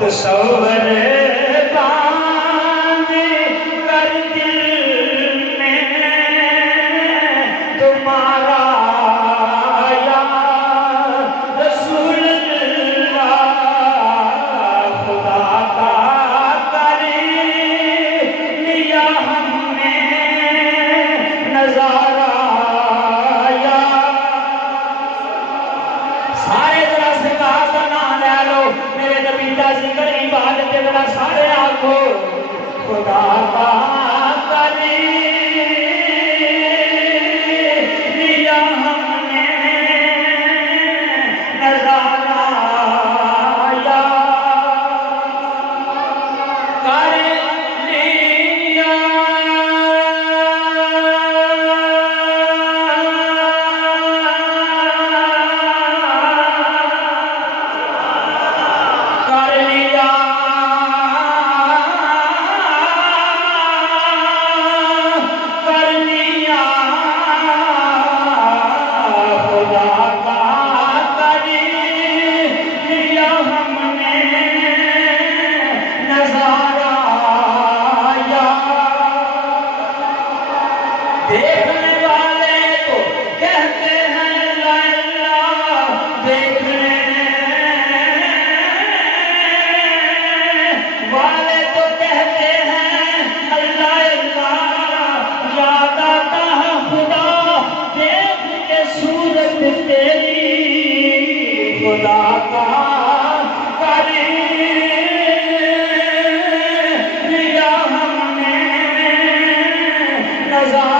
तसव्वुर बांध कर दिल में तुम्हारा या रसूल अल्लाह, खुदा का कर लिया हमने नजारा या। सारे जरा सरकार का नाम ले लो, मेरे नबी का जिक्र इबादत जरा सारे आखो, खुदा का कर लिया हमने नजारा या, कर लिया कर लिया कर लिया खुदा का कर लिया हमने नजारा या। देखने वाले को कहते हैं ला इलाहा, देखने वाले तो कहते हैं अल्लाह अल्लाह, याद आता है खुदा देख के सूरत तेरी, खुदा का कर लिया हमने नजारा